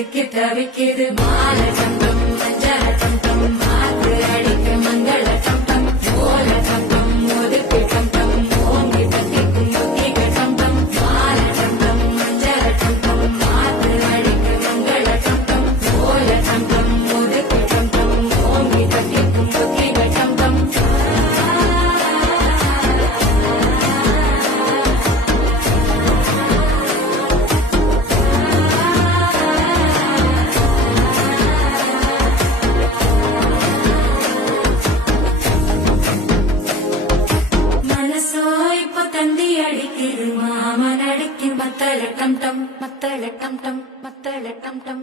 சிக்கி தவிக்கிது மால சம்பம் மஞ்சள சம்பம் மாத்து அடிக்க மங்கள சம்பம் ஓல சம்பம் ஒதுக்கு சம்பம் ஓங்கி தட்டிக்கும் ஒத்திக சம்பம் மால சம்பம் மஞ்சள சம்பம் மாத்து அடிக்க மங்கள சம்பம் ஓல சம்பம் ஒதுக்கு சம்பம் ஓங்கி தட்டிக்கும் ஒத்திக சம்பம் மாமன் அடிக்கும் மத்தள டம் டம் மத்தள டம் டம் மத்தள டம் டம்